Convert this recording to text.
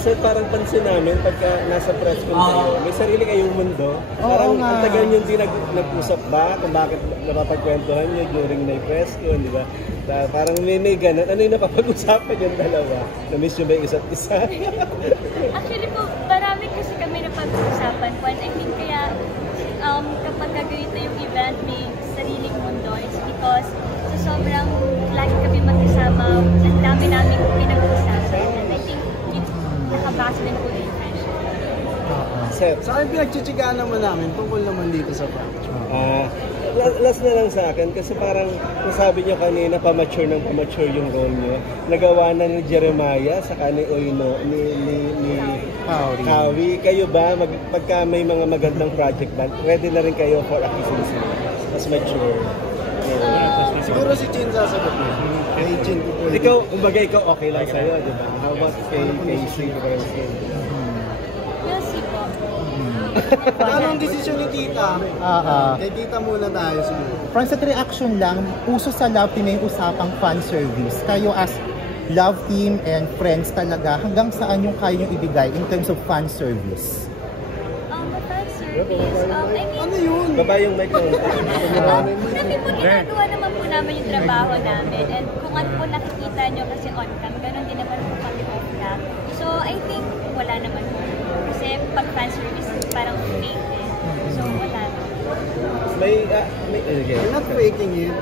So parang pansin namin pagka nasa press con kayo, may sarili kayong mundo. Parang ang tagal nyo hindi nag-usap ba kung bakit napapagkwentuhan nyo during na press con, di ba? Parang may ganun. Ano yung napapag-usapan yung dalawa? Na-miss nyo ba yung isa't isa? Actually po, marami kasi kami napag-usapan. I mean, kaya kapag ganito yung event, may sariling mundo. It's because sa sobrang lagi kami magkasama, ang dami namin pinag-usapan. And I think nakabasa din po yung friendship. Sir, sa akin pinagchichigaan naman namin tungkol naman dito sa Fracture. Last na lang sa akin kasi parang nasabi nyo kanina pamature yung role nyo. Nagawa na ni Jeremiah saka ni Oino, ni Howie. Kayo ba, pagka may mga magandang project ba, ready na rin kayo for acquisition? Mas mature. Siguro si Chin sasagot mo. Kay Chin ko po. Ikaw, kumbaga ikaw okay lang sa'yo, di ba? How about kay Sing? We'll see po. Anong desisyon ni Tita? Kay Tita muna tayo siguro. From sa reaction lang, uso sa love team yung usapang fan service. Kayo as love team and friends talaga, hanggang saan yung kaya yung ibigay in terms of fan service? Fan service, I mean, Ano yun? Baba yung mic mo. kasi po ginagawa naman po namin yung trabaho namin. And kung ano po nakikita nyo kasi on cam, ganun din naman po kami off cam. So I think wala naman po. Kasi pag fan service, parang fake eh. So wala. May You're not faking it.